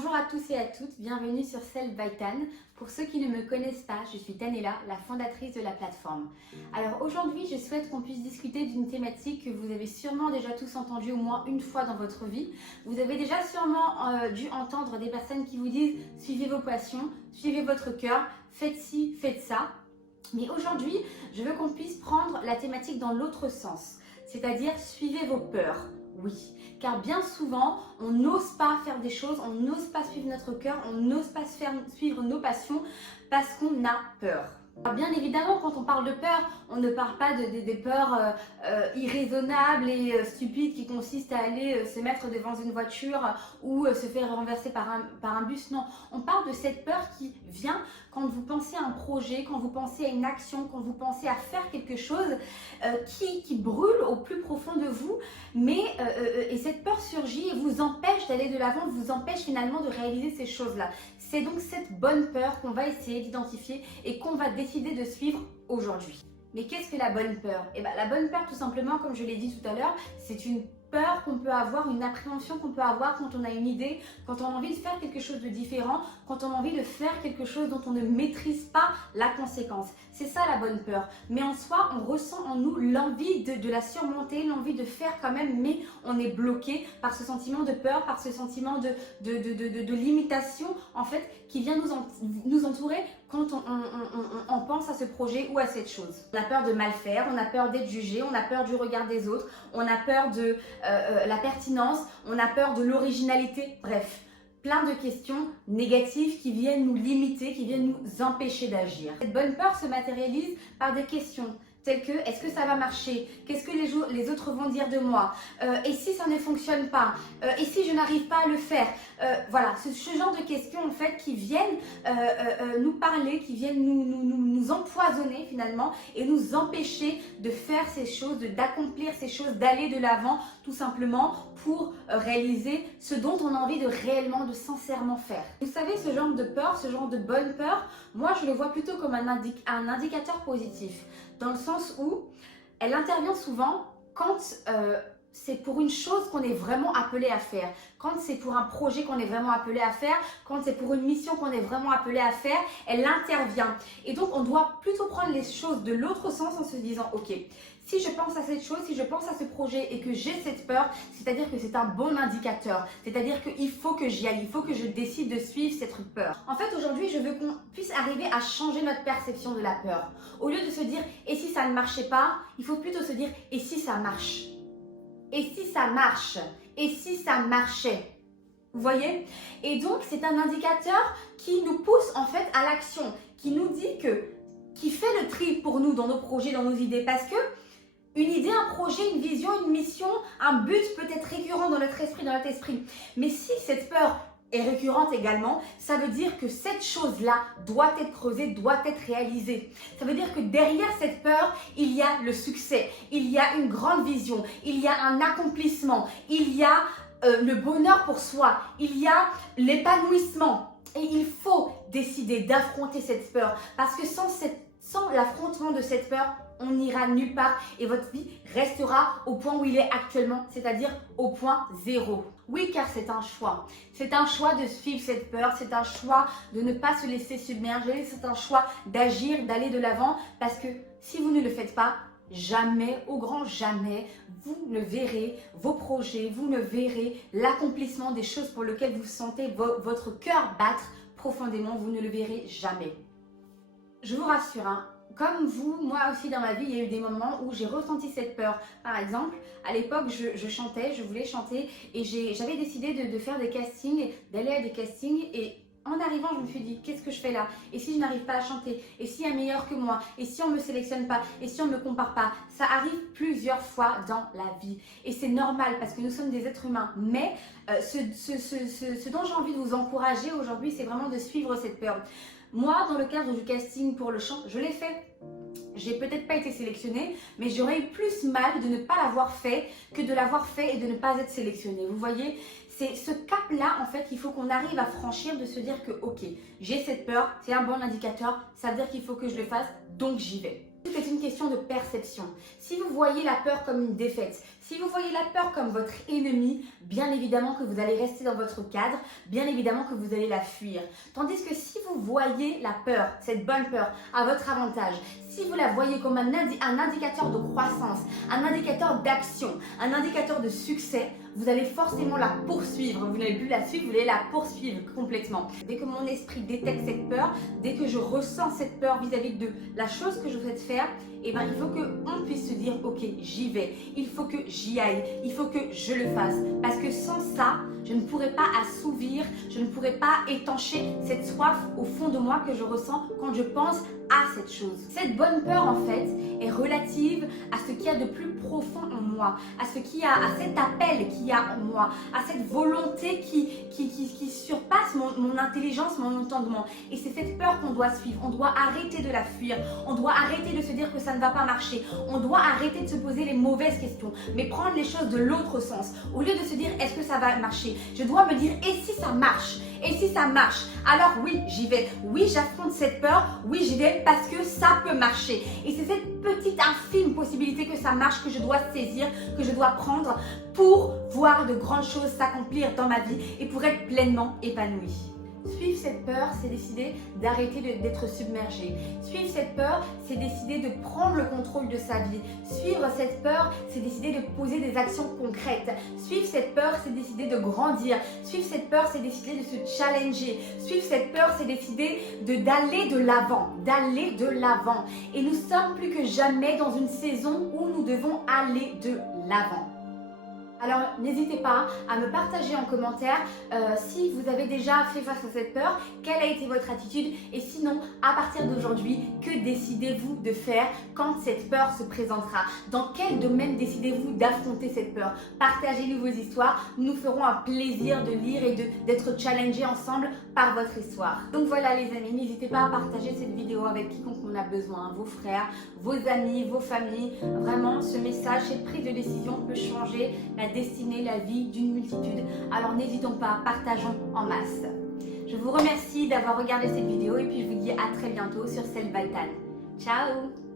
Bonjour à tous et à toutes, bienvenue sur Self by Tan. Pour ceux qui ne me connaissent pas, je suis Tanella, la fondatrice de la plateforme. Alors aujourd'hui, je souhaite qu'on puisse discuter d'une thématique que vous avez sûrement déjà tous entendue au moins une fois dans votre vie. Vous avez déjà sûrement dû entendre des personnes qui vous disent « suivez vos passions, suivez votre cœur, faites ci, faites ça ». Mais aujourd'hui, je veux qu'on puisse prendre la thématique dans l'autre sens, c'est-à-dire suivez vos peurs. Oui, car bien souvent, on n'ose pas faire des choses, on n'ose pas suivre notre cœur, on n'ose pas suivre nos passions parce qu'on a peur. Alors bien évidemment, quand on parle de peur, on ne parle pas des peurs irraisonnables et stupides qui consistent à aller se mettre devant une voiture ou se faire renverser par un bus. Non, on parle de cette peur qui vient quand vous pensez à un projet, quand vous pensez à une action, quand vous pensez à faire quelque chose qui brûle au plus profond de vous. Et cette peur surgit et vous empêche d'aller de l'avant, vous empêche finalement de réaliser ces choses-là. C'est donc cette bonne peur qu'on va essayer d'identifier et qu'on va décider de suivre aujourd'hui. Mais qu'est-ce que la bonne peur? La bonne peur, tout simplement, comme je l'ai dit tout à l'heure, c'est une peur qu'on peut avoir, une appréhension qu'on peut avoir quand on a une idée, quand on a envie de faire quelque chose de différent, quand on a envie de faire quelque chose dont on ne maîtrise pas la conséquence. C'est ça la bonne peur. Mais en soi, on ressent en nous l'envie de la surmonter, l'envie de faire quand même, mais on est bloqué par ce sentiment de peur, par ce sentiment de limitation en fait qui vient nous entourer quand on pense à ce projet ou à cette chose. On a peur de mal faire, on a peur d'être jugé, on a peur du regard des autres, on a peur de la pertinence, on a peur de l'originalité, bref. Plein de questions négatives qui viennent nous limiter, qui viennent nous empêcher d'agir. Cette bonne peur se matérialise par des questions telles que est-ce que ça va marcher? Qu'est-ce que les autres vont dire de moi? Et si ça ne fonctionne pas? Et si je n'arrive pas à le faire? Voilà, ce genre de questions en fait qui viennent nous parler, qui viennent nous empoisonner finalement et nous empêcher de faire ces choses, d'accomplir ces choses, d'aller de l'avant tout simplement pour réaliser ce dont on a envie de réellement, de sincèrement faire. Vous savez, ce genre de peur, ce genre de bonne peur, moi je le vois plutôt comme un indicateur positif, dans le sens où elle intervient souvent quand c'est pour une chose qu'on est vraiment appelé à faire, quand c'est pour un projet qu'on est vraiment appelé à faire, quand c'est pour une mission qu'on est vraiment appelé à faire, elle intervient. Et donc on doit plutôt prendre les choses de l'autre sens en se disant ok, si je pense à cette chose, si je pense à ce projet et que j'ai cette peur, c'est-à-dire que c'est un bon indicateur, c'est-à-dire qu'il faut que j'y aille, il faut que je décide de suivre cette peur. En fait, aujourd'hui, je veux qu'on puisse arriver à changer notre perception de la peur. Au lieu de se dire et si ça ne marchait pas, il faut plutôt se dire et si ça marche? Et si ça marche? Et si ça marchait? Vous voyez? Et donc, c'est un indicateur qui nous pousse en fait à l'action, qui nous dit qui fait le tri pour nous dans nos projets, dans nos idées. Parce que une idée, un projet, une vision, une mission, un but peut être récurrent dans notre esprit. Mais si cette peur est récurrente également, ça veut dire que cette chose-là doit être creusée, doit être réalisée. Ça veut dire que derrière cette peur, il y a le succès, il y a une grande vision, il y a un accomplissement, il y a le bonheur pour soi, il y a l'épanouissement. Et il faut décider d'affronter cette peur parce que sans l'affrontement de cette peur, on n'ira nulle part et votre vie restera au point où il est actuellement, c'est-à-dire au point zéro. Oui, car c'est un choix. C'est un choix de suivre cette peur, c'est un choix de ne pas se laisser submerger, c'est un choix d'agir, d'aller de l'avant parce que si vous ne le faites pas, jamais, au grand jamais, vous ne verrez vos projets, vous ne verrez l'accomplissement des choses pour lesquelles vous sentez votre cœur battre profondément, vous ne le verrez jamais. Je vous rassure, hein, comme vous, moi aussi dans ma vie, il y a eu des moments où j'ai ressenti cette peur. Par exemple, à l'époque, je chantais, je voulais chanter et j'avais décidé de faire des castings, d'aller à des castings et en arrivant, je me suis dit, qu'est-ce que je fais là? Et si je n'arrive pas à chanter? Et s'il y a meilleur que moi? Et si on ne me sélectionne pas? Et si on ne me compare pas? Ça arrive plusieurs fois dans la vie. Et c'est normal parce que nous sommes des êtres humains. Mais ce dont j'ai envie de vous encourager aujourd'hui, c'est vraiment de suivre cette peur. Moi, dans le cadre du casting pour le chant, je l'ai fait. J'ai peut-être pas été sélectionnée, mais j'aurais eu plus mal de ne pas l'avoir fait que de l'avoir fait et de ne pas être sélectionnée. Vous voyez, c'est ce cap-là, en fait, qu'il faut qu'on arrive à franchir, de se dire que, ok, j'ai cette peur, c'est un bon indicateur, ça veut dire qu'il faut que je le fasse, donc j'y vais. Tout est une question de perception. Si vous voyez la peur comme une défaite, si vous voyez la peur comme votre ennemi, bien évidemment que vous allez rester dans votre cadre, bien évidemment que vous allez la fuir. Tandis que si vous voyez la peur, cette bonne peur, à votre avantage, si vous la voyez comme un indicateur de croissance, un indicateur d'action, un indicateur de succès, vous allez forcément la poursuivre. Vous n'allez plus la suivre, vous allez la poursuivre complètement. Dès que mon esprit détecte cette peur, dès que je ressens cette peur vis-à-vis de la chose que je souhaite faire, eh ben, il faut qu'on puisse se dire, ok, j'y vais, il faut que j'y aille, il faut que je le fasse. Parce que sans ça, je ne pourrais pas assouvir, je ne pourrais pas étancher cette soif au fond de moi que je ressens quand je pense à cette chose. Cette bonne peur, en fait, est relative à ce qu'il y a de plus profond en moi, à ce qu'il y a, à cet appel qu'il y a en moi, à cette volonté qui surpasse mon intelligence, mon entendement. Et c'est cette peur qu'on doit suivre. On doit arrêter de la fuir. On doit arrêter de se dire que ça ne va pas marcher. On doit arrêter de se poser les mauvaises questions, mais prendre les choses de l'autre sens. Au lieu de se dire, est-ce que ça va marcher? Je dois me dire, et si ça marche? Et si ça marche? Alors oui, j'y vais. Oui, j'affronte cette peur. Oui, j'y vais parce que ça peut marcher. Et c'est cette petite infime possibilité que ça marche que je dois saisir, que je dois prendre pour voir de grandes choses s'accomplir dans ma vie et pour être pleinement épanouie. Suivre cette peur, c'est décider d'arrêter d'être submergé. Suivre cette peur, c'est décider de prendre le contrôle de sa vie. Suivre cette peur, c'est décider de poser des actions concrètes. Suivre cette peur, c'est décider de grandir. Suivre cette peur, c'est décider de se challenger. Suivre cette peur, c'est décider d'aller de l'avant, d'aller de l'avant. Et nous sommes plus que jamais dans une saison où nous devons aller de l'avant. Alors n'hésitez pas à me partager en commentaire si vous avez déjà fait face à cette peur, quelle a été votre attitude et sinon à partir d'aujourd'hui, que décidez-vous de faire quand cette peur se présentera? Dans quel domaine décidez-vous d'affronter cette peur? Partagez-nous vos histoires, nous ferons un plaisir de lire et d'être challengés ensemble par votre histoire. Donc voilà les amis, n'hésitez pas à partager cette vidéo avec quiconque en a besoin, vos frères, vos amis, vos familles. Vraiment ce message, cette prise de décision peut changer la destinée, la vie d'une multitude. Alors n'hésitons pas, partageons en masse. Je vous remercie d'avoir regardé cette vidéo et puis je vous dis à très bientôt sur Self by Tan. Ciao!